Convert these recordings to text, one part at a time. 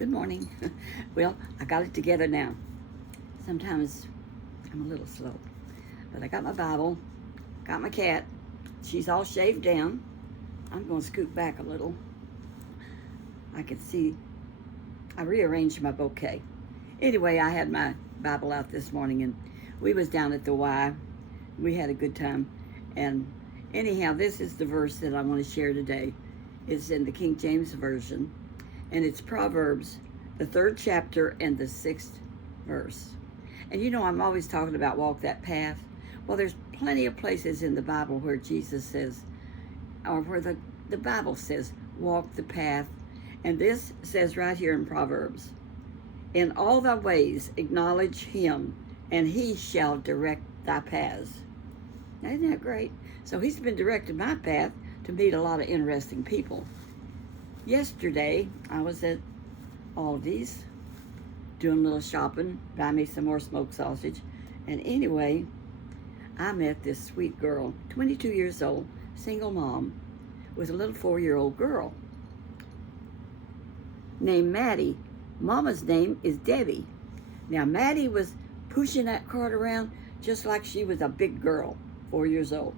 Good morning. Well, I got it together now. Sometimes I'm a little slow, but I got my Bible, got my cat. She's all shaved down. I'm going to scoot back a little. I can see I rearranged my bouquet. Anyway, I had my Bible out this morning, and we was down at the Y. We had a good time. And anyhow, this is the verse that I want to share today. It's in the King James Version, and it's Proverbs, the 3rd chapter and the 6th verse. And you know, I'm always talking about walk that path. Well, there's plenty of places in the Bible where Jesus says, or where the Bible says, walk the path. And this says right here in Proverbs, in all thy ways acknowledge him, and he shall direct thy paths. Now, isn't that great? So he's been directing my path to meet a lot of interesting people. Yesterday, I was at Aldi's doing a little shopping, buy me some more smoked sausage. And anyway, I met this sweet girl, 22 years old, single mom, with a little 4-year-old girl named Maddie. Mama's name is Debbie. Now, Maddie was pushing that cart around just like she was a big girl, 4 years old,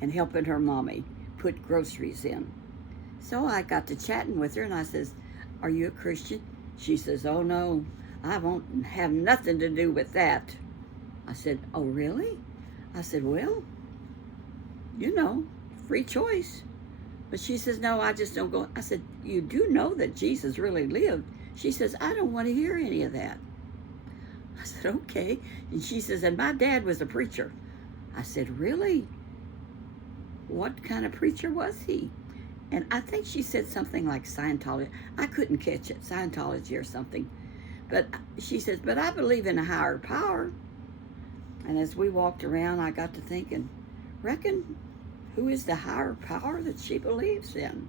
and helping her mommy put groceries in. So I got to chatting with her, and I says, are you a Christian? She says, oh no, I won't have nothing to do with that. I said, oh really? I said, well, you know, free choice. But she says, no, I just don't go. I said, you do know that Jesus really lived. She says, I don't want to hear any of that. I said, okay. And she says, and my dad was a preacher. I said, really? What kind of preacher was he? And I think she said something like Scientology. I couldn't catch it, Scientology or something. But she says, but I believe in a higher power. And as we walked around, I got to thinking, reckon who is the higher power that she believes in?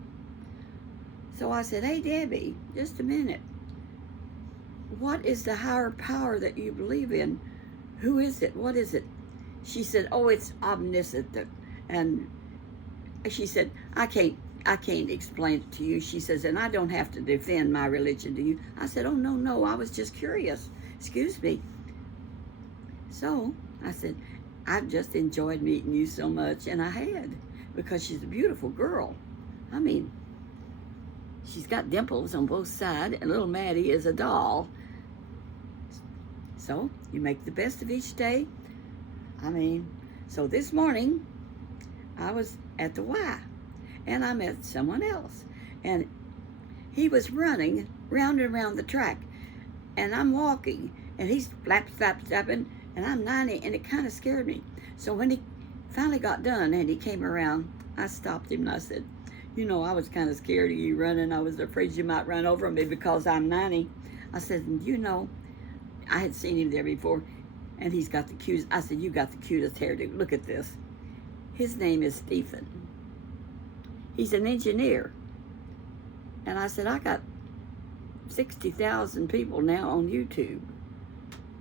So I said, hey, Debbie, just a minute. What is the higher power that you believe in? Who is it? What is it? She said, oh, it's omniscient. And she said, I can't explain it to you. She says, and I don't have to defend my religion to you. I said, oh, no, I was just curious. Excuse me. So I said, I've just enjoyed meeting you so much, and I had, because she's a beautiful girl. I mean, she's got dimples on both sides, and little Maddie is a doll. So you make the best of each day. I mean, so this morning, I was at the Y, and I met someone else, and he was running around the track, and I'm walking, and he's flapping, and I'm 90, and it kind of scared me. So when he finally got done and he came around, I stopped him and I said, you know, I was kind of scared of you running. I was afraid you might run over me because I'm 90. I said, you know, I had seen him there before, and he's got the cutest. I said, you got the cutest hairdo. Look at this. His name is Stephen. He's an engineer. And I said, I got 60,000 people now on YouTube.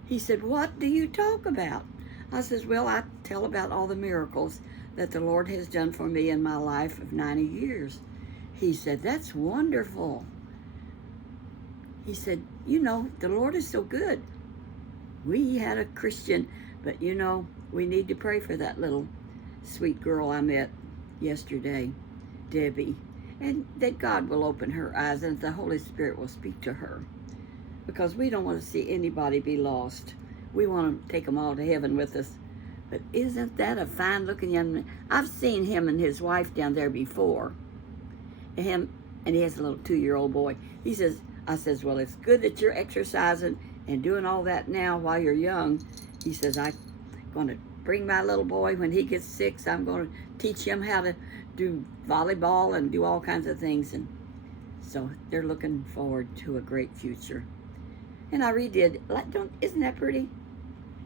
He said, what do you talk about? I says, well, I tell about all the miracles that the Lord has done for me in my life of 90 years. He said, that's wonderful. He said, you know, the Lord is so good. We had a Christian, but you know, we need to pray for that little sweet girl I met yesterday, Debbie, and that God will open her eyes and the Holy Spirit will speak to her, because we don't want to see anybody be lost. We want to take them all to heaven with us. But isn't that a fine-looking young man? I've seen him and his wife down there before. And he has a little 2-year-old boy. He says, I says, well, it's good that you're exercising and doing all that now while you're young. He says, I'm going to bring my little boy when he gets 6. I'm going to teach him how to do volleyball and do all kinds of things. And so they're looking forward to a great future. And I redid, isn't that pretty?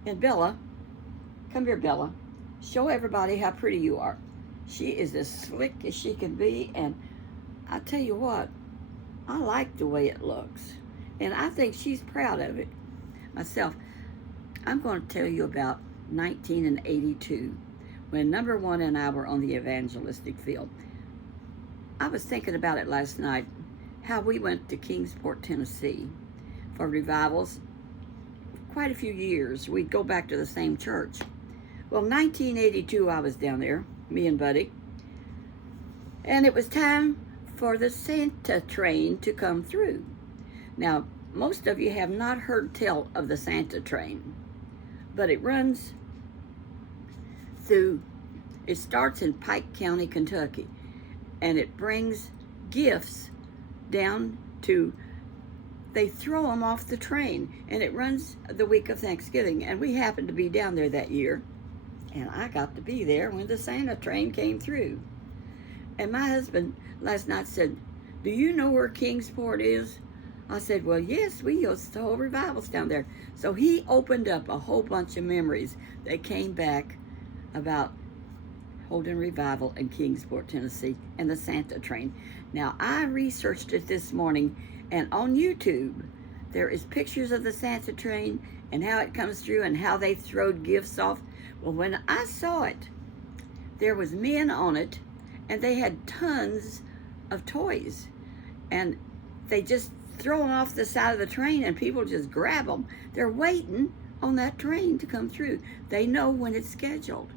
And Bella, come here, Bella. Show everybody how pretty you are. She is as slick as she can be, and I tell you what, I like the way it looks. And I think she's proud of it. Myself, I'm going to tell you about 1982, when Number One and I were on the evangelistic field. I was thinking about it last night. how we went to Kingsport, Tennessee for revivals quite a few years. We'd go back to the same church. Well, 1982, I was down there, me and Buddy, and it was time for the Santa train to come through. Now, most of you have not heard tell of the Santa train, but it runs through, it starts in Pike County, Kentucky, and it brings gifts down to, they throw them off the train, and it runs the week of Thanksgiving, and we happened to be down there that year, and I got to be there when the Santa train came through. And my husband last night said, "Do you know where Kingsport is?" I said, "Well, yes, we used to hold revivals down there." So he opened up a whole bunch of memories that came back about holding revival in Kingsport, Tennessee, and the Santa train. Now, I researched it this morning, and on YouTube, there is pictures of the Santa train and how it comes through and how they throwed gifts off. Well, when I saw it, there was men on it, and they had tons of toys, and they just throw them off the side of the train, and people just grab them. They're waiting on that train to come through. They know when it's scheduled.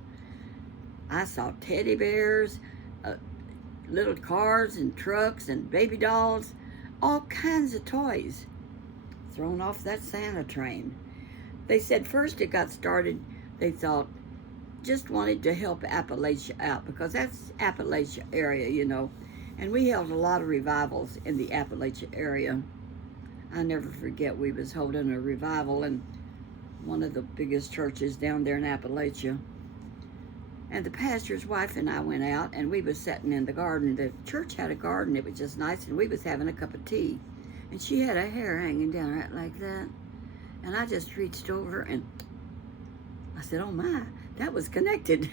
I saw teddy bears, little cars and trucks and baby dolls, all kinds of toys thrown off that Santa train. They said first it got started, they thought, just wanted to help Appalachia out, because that's Appalachia area, you know. And we held a lot of revivals in the Appalachia area. I never forget, we was holding a revival in one of the biggest churches down there in Appalachia. And the pastor's wife and I went out, and we was sitting in the garden. The church had a garden. It was just nice, and we was having a cup of tea. And she had her hair hanging down right like that. And I just reached over, and I said, "Oh my, that was connected."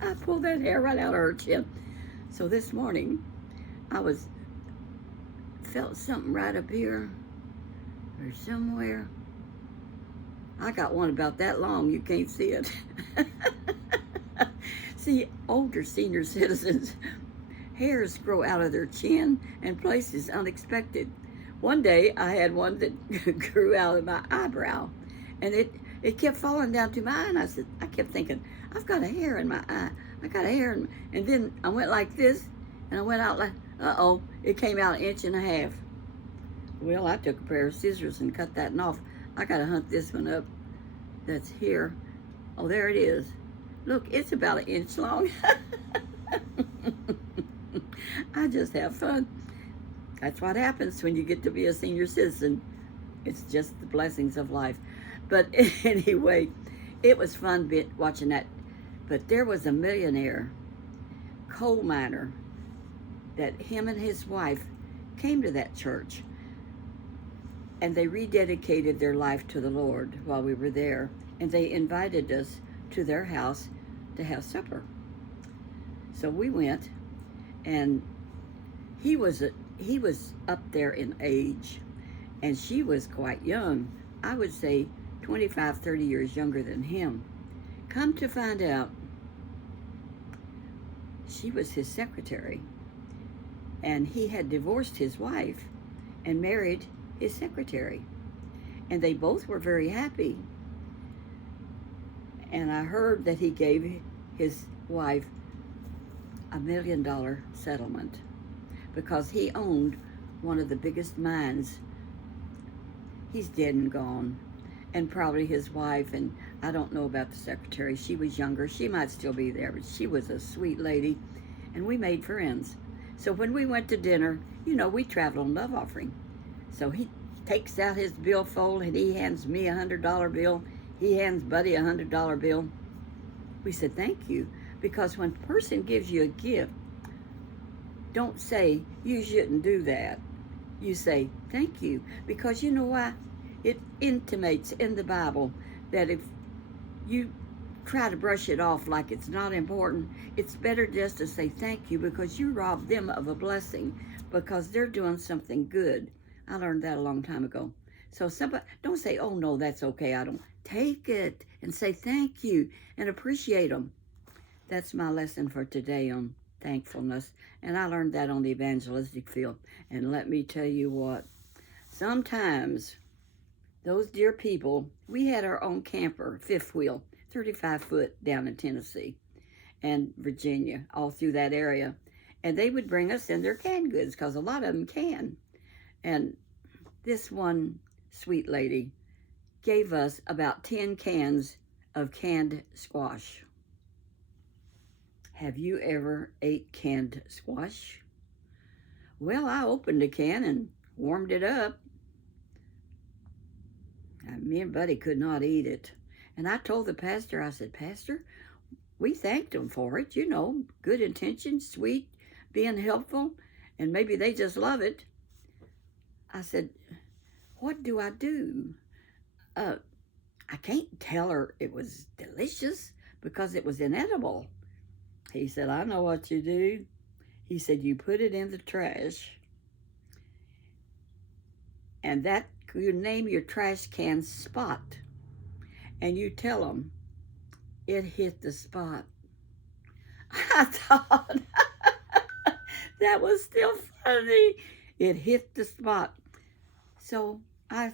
I pulled that hair right out of her chin. So this morning, I felt something right up here or somewhere. I got one about that long, you can't see it. See, older senior citizens, hairs grow out of their chin and places unexpected. One day, I had one that grew out of my eyebrow, and it kept falling down to my eye, and I kept thinking, I've got a hair in my eye. I got a hair in my, and then I went like this, and I went out like, uh-oh, it came out 1.5 inches. Well, I took a pair of scissors and cut that off. I gotta hunt this one up that's here. Oh, there it is. Look, it's about 1 inch long. I just have fun. That's what happens when you get to be a senior citizen. It's just the blessings of life. But anyway, it was fun watching that. But there was a millionaire coal miner that him and his wife came to that church, and they rededicated their life to the Lord while we were there, and they invited us to their house to have supper. So we went, and he was up there in age, and she was quite young. I would say 25, 30 years younger than him. Come to find out, she was his secretary, and he had divorced his wife and married his secretary, and they both were very happy. And I heard that he gave his wife $1 million settlement because he owned one of the biggest mines. He's dead and gone, and probably his wife, and I don't know about the secretary. She was younger. She might still be there, but she was a sweet lady, and we made friends. So when we went to dinner, you know, we traveled on love offering. So he takes out his billfold, and he hands me a $100 bill. He hands Buddy a $100 bill. We said, thank you, because when a person gives you a gift, don't say, you shouldn't do that. You say, thank you, because you know why? It intimates in the Bible that if you try to brush it off like it's not important, it's better just to say thank you, because you rob them of a blessing because they're doing something good. I learned that a long time ago. So somebody, don't say, oh no, that's okay, I don't. Take it and say thank you and appreciate them. That's my lesson for today on thankfulness. And I learned that on the evangelistic field. And let me tell you what, sometimes those dear people, we had our own camper, fifth wheel, 35 foot down in Tennessee and Virginia, all through that area. And they would bring us in their canned goods because a lot of them can. And this one sweet lady gave us about 10 cans of canned squash. Have you ever ate canned squash? Well, I opened a can and warmed it up. Me and Buddy could not eat it. And I told the pastor, I said, Pastor, we thanked them for it, you know, good intentions, sweet, being helpful, and maybe they just love it. I said, what do I do? I can't tell her it was delicious because it was inedible. He said, I know what you do. He said, you put it in the trash, and that you name your trash can Spot, and you tell them it hit the spot. I thought that was still funny. It hit the spot. So I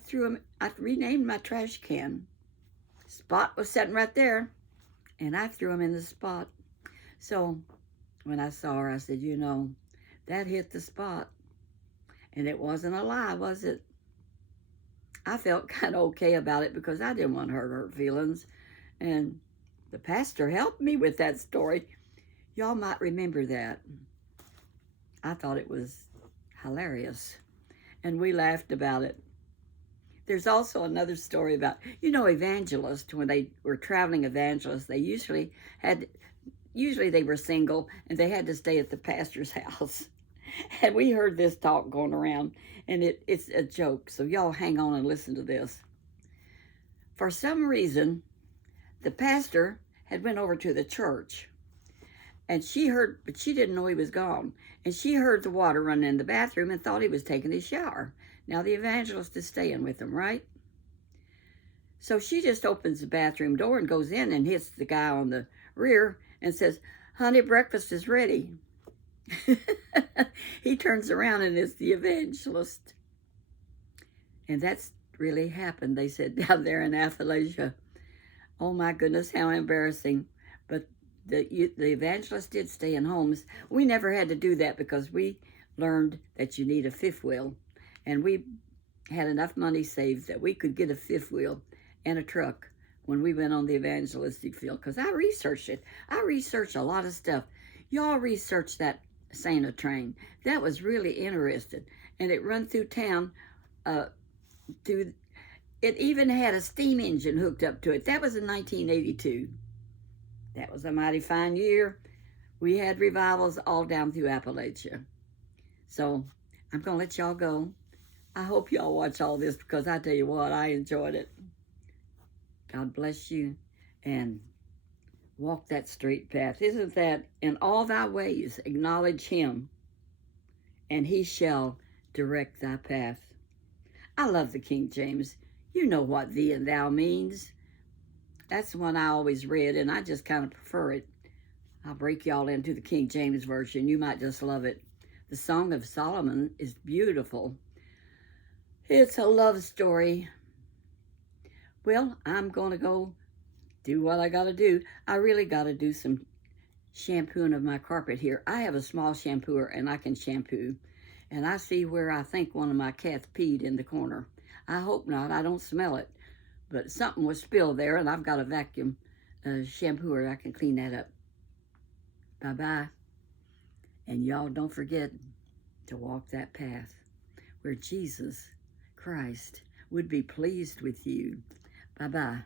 renamed my trash can. Spot was sitting right there, and I threw him in the spot. So when I saw her, I said, you know, that hit the spot. And it wasn't a lie, was it? I felt kind of okay about it because I didn't want to hurt her feelings. And the pastor helped me with that story. Y'all might remember that. I thought it was hilarious. And we laughed about it. There's also another story about, you know, evangelists, when they were traveling evangelists, they usually they were single and they had to stay at the pastor's house. And we heard this talk going around, and it's a joke. So y'all hang on and listen to this. For some reason, the pastor had went over to the church, and she heard, but she didn't know he was gone. And she heard the water running in the bathroom and thought he was taking his shower. Now the evangelist is staying with him, right? So she just opens the bathroom door and goes in and hits the guy on the rear and says, honey, breakfast is ready. He turns around and it's the evangelist. And that's really happened, they said, down there in Appalachia. Oh my goodness, how embarrassing. But the evangelist did stay in homes. We never had to do that because we learned that you need a fifth wheel. And we had enough money saved that we could get a fifth wheel and a truck when we went on the evangelistic field, because I researched it. I researched a lot of stuff. Y'all researched that Santa train. That was really interesting. And it run through town. It even had a steam engine hooked up to it. That was in 1982. That was a mighty fine year. We had revivals all down through Appalachia. So I'm going to let y'all go. I hope y'all watch all this because I tell you what, I enjoyed it. God bless you, and walk that straight path. Isn't that, in all thy ways acknowledge him, and he shall direct thy path. I love the King James. You know what thee and thou means. That's the one I always read, and I just kind of prefer it. I'll break y'all into the King James Version. You might just love it. The Song of Solomon is beautiful. It's a love story. Well, I'm going to go do what I got to do. I really got to do some shampooing of my carpet here. I have a small shampooer, and I can shampoo. And I see where I think one of my cats peed in the corner. I hope not. I don't smell it. But something was spilled there, and I've got a vacuum shampooer. I can clean that up. Bye-bye. And y'all don't forget to walk that path where Jesus Christ would be pleased with you. Bye-bye.